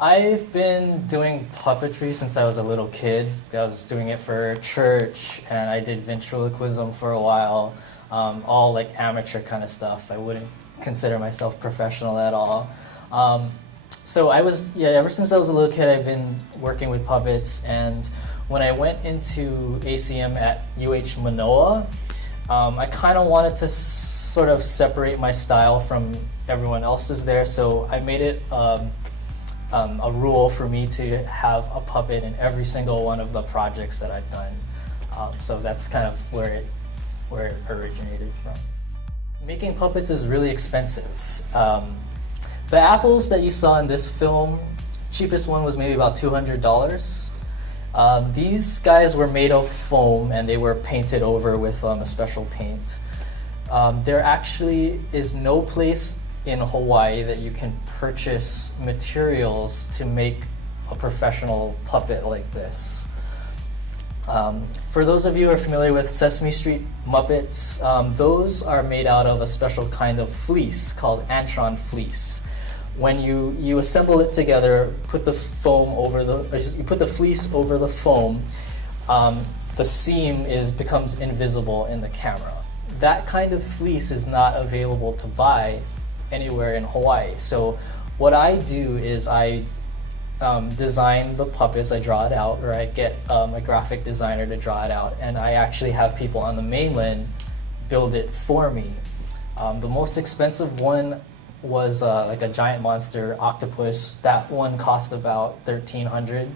I've been doing puppetry since I was a little kid. I was doing it for church, and I did ventriloquism for a while, all like amateur kind of stuff. I wouldn't consider myself professional at all. So ever since I was a little kid, I've been working with puppets, and when I went into ACM at UH Manoa, I kind of wanted to sort of separate my style from everyone else's there, so I made it a rule for me to have a puppet in every single one of the projects that I've done. So that's kind of where it originated from. Making puppets is really expensive. The apples that you saw in this film, cheapest one was maybe about $200. These guys were made of foam and they were painted over with a special paint. There actually is no place in Hawaii that you can purchase materials to make a professional puppet like this. For those of you who are familiar with Sesame Street Muppets, those are made out of a special kind of fleece called Antron fleece. When you assemble it together, put the fleece over the foam, the seam becomes invisible in the camera. That kind of fleece is not available to buy anywhere in Hawaii. So what I do is I design the puppets, I draw it out, or I get a graphic designer to draw it out, and I actually have people on the mainland build it for me. The most expensive one was like a giant monster octopus. That one cost about $1,300.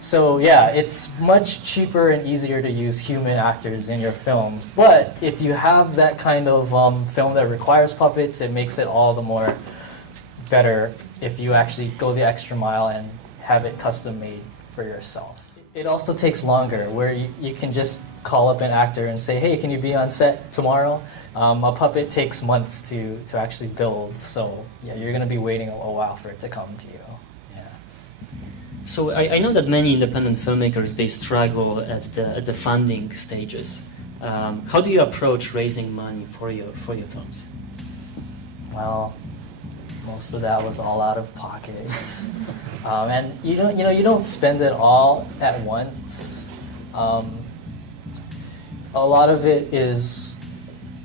So yeah, it's much cheaper and easier to use human actors in your film. But if you have that kind of film that requires puppets, it makes it all the more better if you actually go the extra mile and have it custom made for yourself. It also takes longer, where you can just call up an actor and say, hey, can you be on set tomorrow? A puppet takes months to actually build, so yeah, you're going to be waiting a while for it to come to you. So I know that many independent filmmakers, they struggle at the funding stages. How do you approach raising money for your films? Well, most of that was all out of pocket, and you don't spend it all at once. A lot of it is,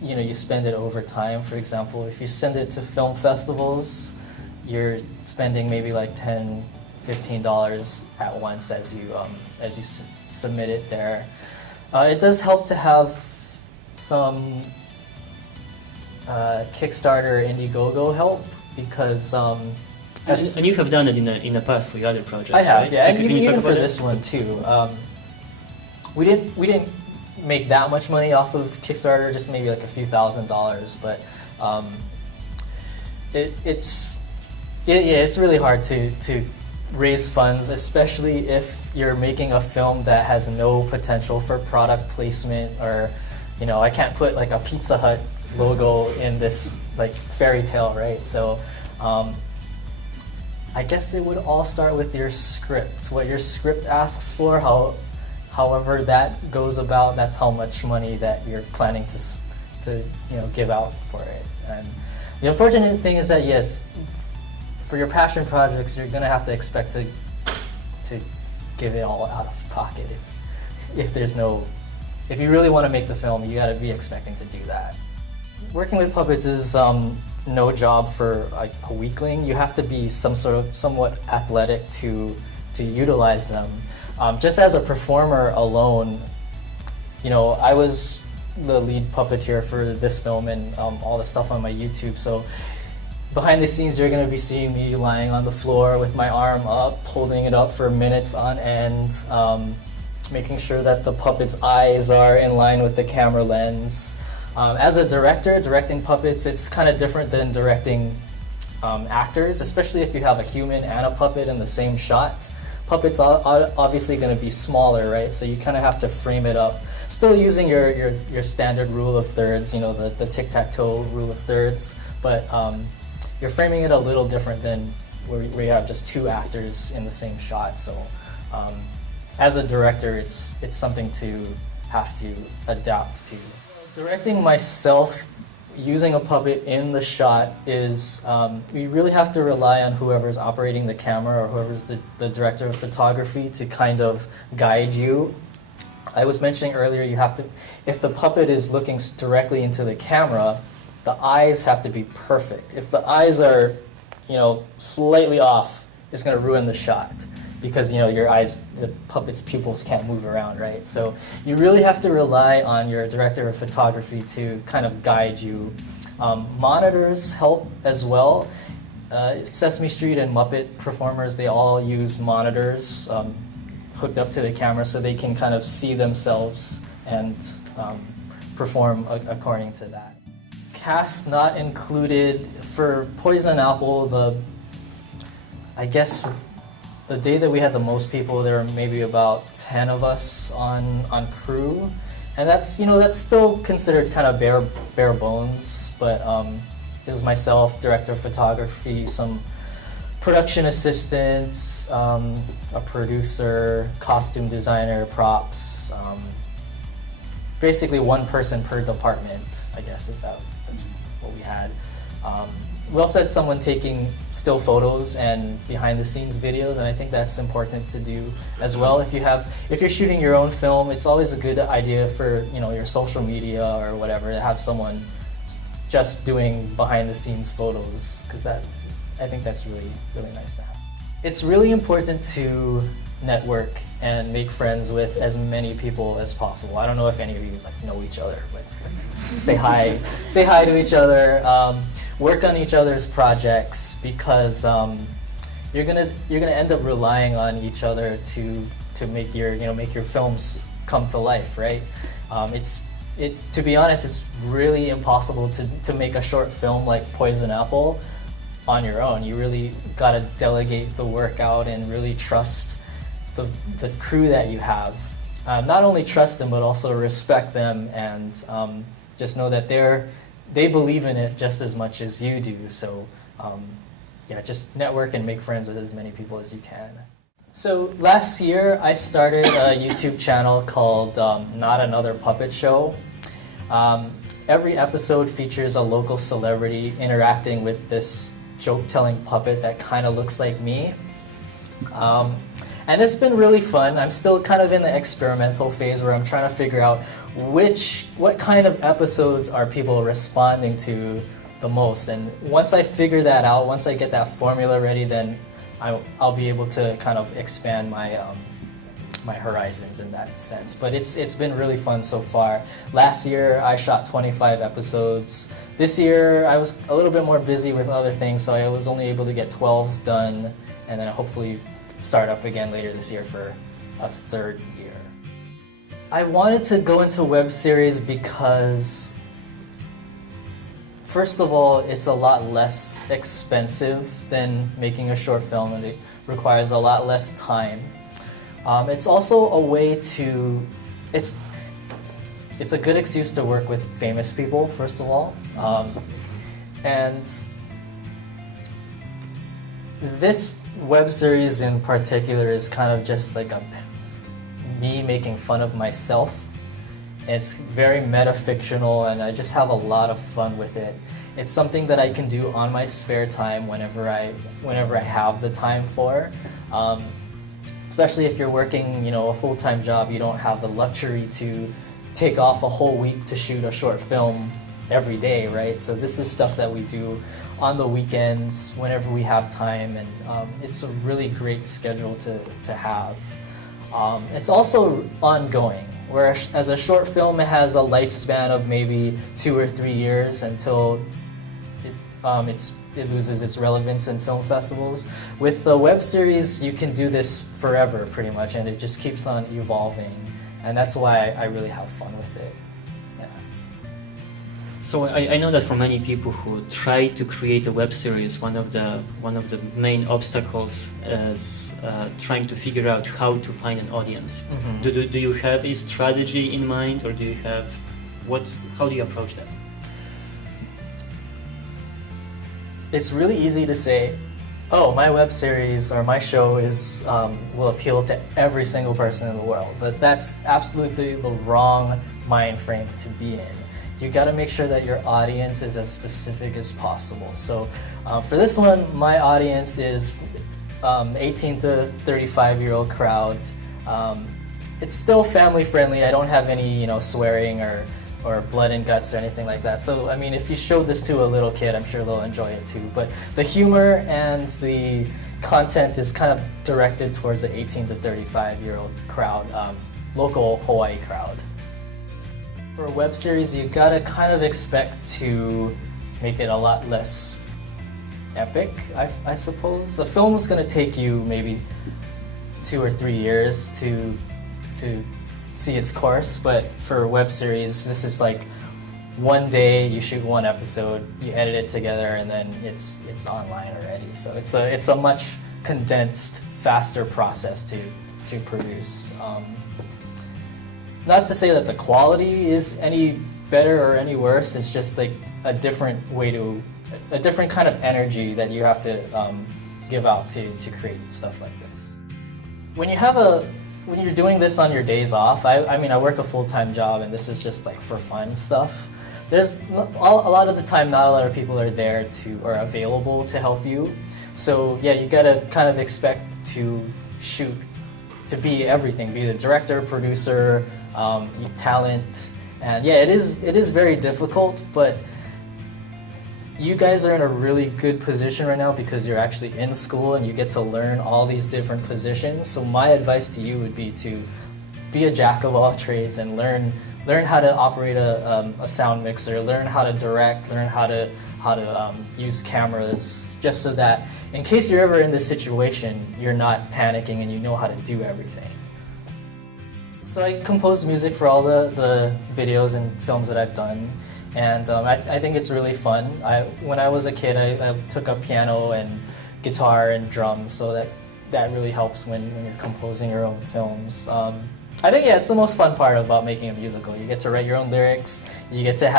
you spend it over time. For example, if you send it to film festivals, you're spending maybe like $10–15 at once as you submit it there. It does help to have some Kickstarter, Indiegogo help, because and you have done it in the past for your other projects. I have, right? yeah, and even for it? this one too. We didn't make that much money off of Kickstarter, just maybe like a few $1,000s, but it's really hard to raise funds, especially if you're making a film that has no potential for product placement, or I can't put like a Pizza Hut logo in this like fairy tale, right? So I guess it would all start with your script. What your script asks for, however that goes about, that's how much money that you're planning to give out for it. And the unfortunate thing is that yes, for your passion projects, you're gonna have to expect to give it all out of pocket. If you really want to make the film, you gotta be expecting to do that. Working with puppets is no job for a weakling. You have to be somewhat athletic to utilize them. Just as a performer alone, I was the lead puppeteer for this film and all the stuff on my YouTube. So behind the scenes, you're going to be seeing me lying on the floor with my arm up, holding it up for minutes on end, making sure that the puppet's eyes are in line with the camera lens. As a director, directing puppets, it's kind of different than directing actors, especially if you have a human and a puppet in the same shot. Puppets are obviously going to be smaller, right? So you kind of have to frame it up, still using your standard rule of thirds, the tic-tac-toe rule of thirds, but you're framing it a little different than where you have just two actors in the same shot. So as a director, it's something to have to adapt to. Directing myself using a puppet in the shot is we really have to rely on whoever's operating the camera or whoever's the director of photography to kind of guide you. I was mentioning earlier, you have to, if the puppet is looking directly into the camera, the eyes have to be perfect. If the eyes are, slightly off, it's going to ruin the shot because, your eyes, the puppet's pupils can't move around, right? So you really have to rely on your director of photography to kind of guide you. Monitors help as well. Sesame Street and Muppet performers, they all use monitors hooked up to the camera so they can kind of see themselves and perform according to that. Cast not included. For Poison Apple, I guess the day that we had the most people, there were maybe about 10 of us on crew. And that's, that's still considered kind of bare bones, but it was myself, director of photography, some production assistants, a producer, costume designer, props. Basically one person per department, I guess that's what we had. We also had someone taking still photos and behind the scenes videos, and I think that's important to do as well. If you're shooting your own film, it's always a good idea for your social media or whatever to have someone just doing behind the scenes photos, because I think that's really, really nice to have. It's really important to network and make friends with as many people as possible. I don't know if any of you know each other, but say hi to each other. Work on each other's projects, because you're gonna end up relying on each other to make your films come to life, right? To be honest, it's really impossible to make a short film like Poison Apple on your own. You really gotta delegate the work out and really trust the crew that you have. Not only trust them, but also respect them, and just know that they believe in it just as much as you do. So just network and make friends with as many people as you can. So last year I started a YouTube channel called Not Another Puppet Show. Every episode features a local celebrity interacting with this joke-telling puppet that kind of looks like me. And it's been really fun. I'm still kind of in the experimental phase where I'm trying to figure out what kind of episodes are people responding to the most. And once I figure that out, once I get that formula ready, then I'll be able to kind of expand my my horizons in that sense. But it's been really fun so far. Last year I shot 25 episodes. This year I was a little bit more busy with other things, so I was only able to get 12 done, and then hopefully start up again later this year for a third year. I wanted to go into web series because, first of all, it's a lot less expensive than making a short film, and it requires a lot less time. It's also a way to, it's a good excuse to work with famous people, first of all. And this web series in particular is kind of just like me making fun of myself. It's very metafictional, and I just have a lot of fun with it. It's something that I can do on my spare time whenever I have the time for. Especially if you're working, a full-time job, you don't have the luxury to take off a whole week to shoot a short film every day, right? So this is stuff that we do on the weekends whenever we have time, and it's a really great schedule to have. It's also ongoing, whereas a short film, it has a lifespan of maybe 2 or 3 years until it loses its relevance in film festivals. With the web series, you can do this forever, pretty much, and it just keeps on evolving, and that's why I really have fun with it. Yeah. So I know that for many people who try to create a web series, one of the main obstacles is trying to figure out how to find an audience. Mm-hmm. Do you have a strategy in mind, or do you have how do you approach that? It's really easy to say, oh, my web series or my show will appeal to every single person in the world. But that's absolutely the wrong mind frame to be in. you got to make sure that your audience is as specific as possible. So for this one, my audience is 18 to 35-year-old crowd. It's still family friendly. I don't have any, swearing or blood and guts or anything like that. So, I mean, if you showed this to a little kid, I'm sure they'll enjoy it too. But the humor and the content is kind of directed towards the 18 to 35-year-old crowd, local Hawaii crowd. For a web series, you gotta kind of expect to make it a lot less epic, I suppose. The film is gonna take you maybe 2 or 3 years to see its course, but for a web series, this is like one day you shoot one episode, you edit it together, and then it's online already. So it's a much condensed, faster process to produce. Not to say that the quality is any better or any worse. It's just like a different kind of energy that you have to give out to create stuff like this. When you're doing this on your days off, I mean, I work a full-time job, and this is just like for fun stuff. There's a lot of the time, not a lot of people are there or available to help you. So yeah, you gotta kind of expect to shoot, to be everything, be the director, producer, talent, and yeah, it is very difficult, but you guys are in a really good position right now because you're actually in school and you get to learn all these different positions. So my advice to you would be to be a jack of all trades and learn how to operate a sound mixer, learn how to direct, learn how to use cameras, just so that in case you're ever in this situation, you're not panicking and you know how to do everything. So I compose music for all the videos and films that I've done. And I think it's really fun. When I was a kid, I took up piano and guitar and drums, so that really helps when you're composing your own films. I think, yeah, it's the most fun part about making a musical. You get to write your own lyrics. You get to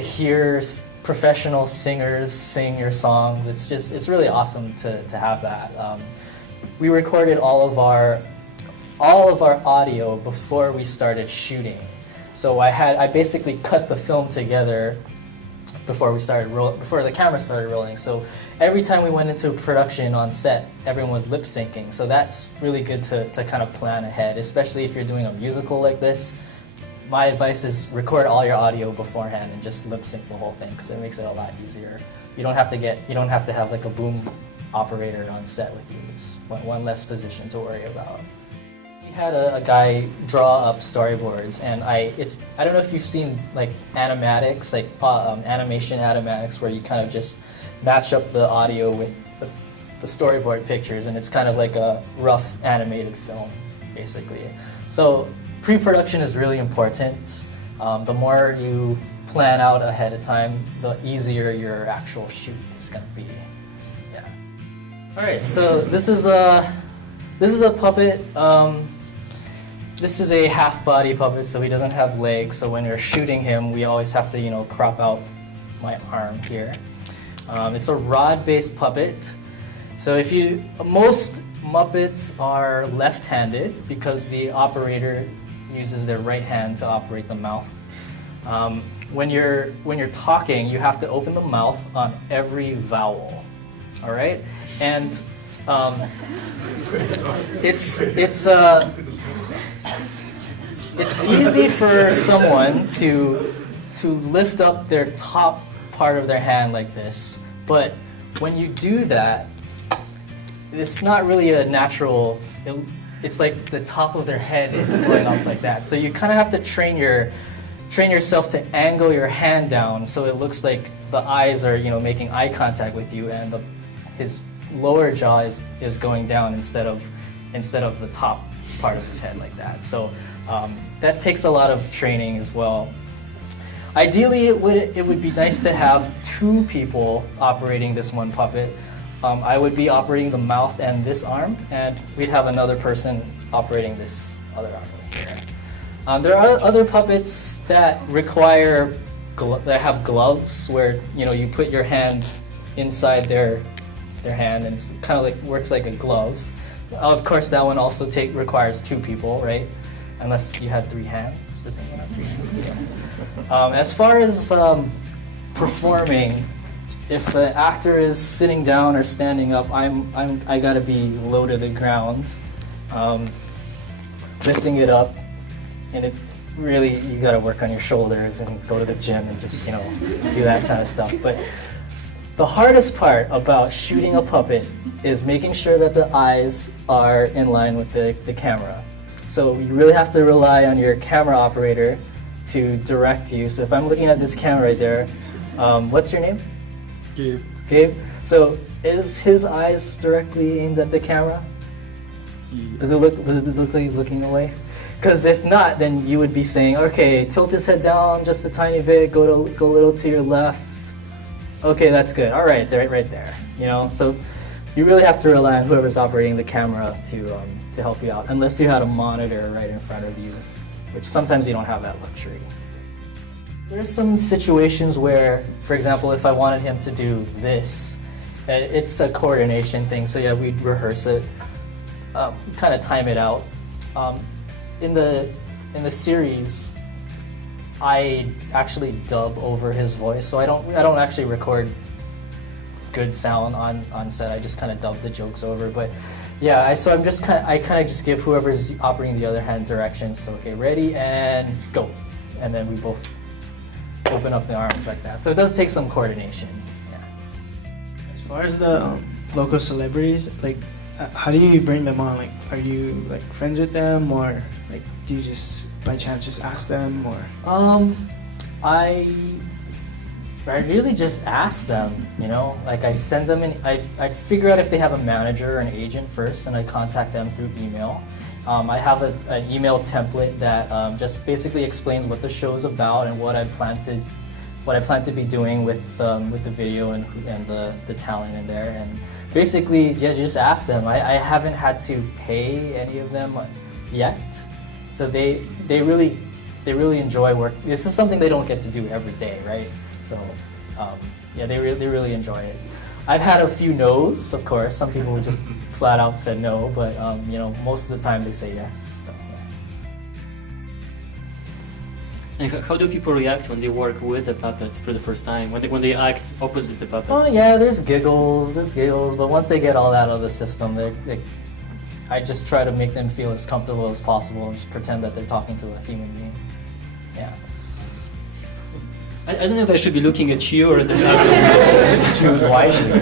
hear professional singers sing your songs. It's really awesome to have that. We recorded all of our audio before we started shooting. So I basically cut the film together before the camera started rolling. So every time we went into production on set, everyone was lip syncing. So that's really good to kind of plan ahead, especially if you're doing a musical like this. My advice is record all your audio beforehand and just lip sync the whole thing, because it makes it a lot easier. You don't have to have like a boom operator on set with you. It's one less position to worry about. Had a guy draw up storyboards, and I don't know if you've seen like animatics, like animation animatics, where you kind of just match up the audio with the storyboard pictures, and it's kind of like a rough animated film, basically. So pre-production is really important. The more you plan out ahead of time, the easier your actual shoot is going to be. Yeah. All right, so this is the puppet. This is a half-body puppet, so he doesn't have legs. So when we're shooting him, we always have to, crop out my arm here. It's a rod-based puppet. So most Muppets are left-handed because the operator uses their right hand to operate the mouth. When you're talking, you have to open the mouth on every vowel. All right, and it's easy for someone to lift up their top part of their hand like this, but when you do that, it's not really a natural. It's like the top of their head is going up like that. So you kind of have to train yourself to angle your hand down so it looks like the eyes are making eye contact with you, and his lower jaw is going down instead of the top part of his head like that. So that takes a lot of training as well. Ideally, it would be nice to have 2 people operating this one puppet. I would be operating the mouth and this arm, and we'd have another person operating this other arm here. There are other puppets that that have gloves where you put your hand inside their hand, and it's kind of like works like a glove. Of course, that one also requires 2 people, right? unless you had 3 hands. Does anyone have 3 hands? Yeah. As far as performing, if the actor is sitting down or standing up, I gotta be low to the ground, lifting it up, and it really, you gotta work on your shoulders and go to the gym and just, do that kind of stuff. But the hardest part about shooting a puppet is making sure that the eyes are in line with the camera. So you really have to rely on your camera operator to direct you. So if I'm looking at this camera right there, what's your name? Gabe. Gabe. So is his eyes directly aimed at the camera? Yeah. Does it look like he's looking away? Because if not, then you would be saying, okay, tilt his head down just a tiny bit, go a little to your left. Okay, that's good. All right, right there. So you really have to rely on whoever's operating the camera to help you out, unless you had a monitor right in front of you, which sometimes you don't have that luxury. There's some situations where, for example, if I wanted him to do this, it's a coordination thing. So yeah, we'd rehearse it, kind of time it out. In the series, I actually dub over his voice, so I don't actually record good sound on set. I just kind of dub the jokes over. But yeah, I kind of just give whoever's operating the other hand directions. So okay, ready and go, and then we both open up the arms like that. So it does take some coordination. Yeah. As far as the local celebrities, like, how do you bring them on? Like, are you like friends with them, or like do you just by chance just ask them, or? I really just ask them, like I send them I figure out if they have a manager or an agent first, and I contact them through email. I have an email template that just basically explains what the show is about and what I plan to be doing with the video and the talent in there. And basically, yeah, just ask them. I haven't had to pay any of them yet, so they really enjoy work. This is something they don't get to do every day, right? So yeah, they really enjoy it. I've had a few no's, of course. Some people just flat out said no, but most of the time they say yes. So, yeah. And how do people react when they work with the puppet for the first time? When they act opposite the puppet? Oh yeah, there's giggles, but once they get all that out of the system, I just try to make them feel as comfortable as possible and just pretend that they're talking to a human being. Yeah. I don't know if I should be looking at you or the puppet. Choose wisely.